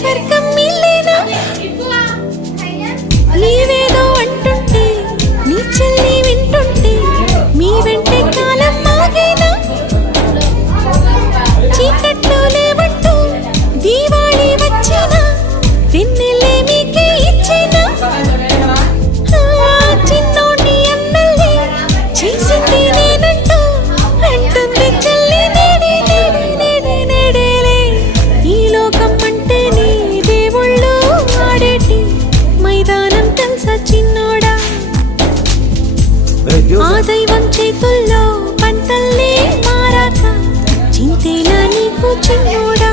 స్వర్గం మిల్లేనా నీవేదో అంటుంటే నీ చెల్లి వింటుంటే మీ వెంటే కాలం మాగేనా చీకట్లో లేవంటూ దీవాళి వచ్చినా వెన్నెలే మీకే ఇచ్చేనా చిన్నోటి ఎమ్మెల్యే చేసింది నేనంటూ అంటుంది చెల్లి నేడే నేడే నేడే నేడేలే ఈ లోకం అంటే నీ దేవుళ్ళు ఆడేటి మైదానం తెలుసా చిన్నోడా ఆ దైవం చేతుల్లో పంటల్లే మారాక చింతేనా నీకు చిన్నోడా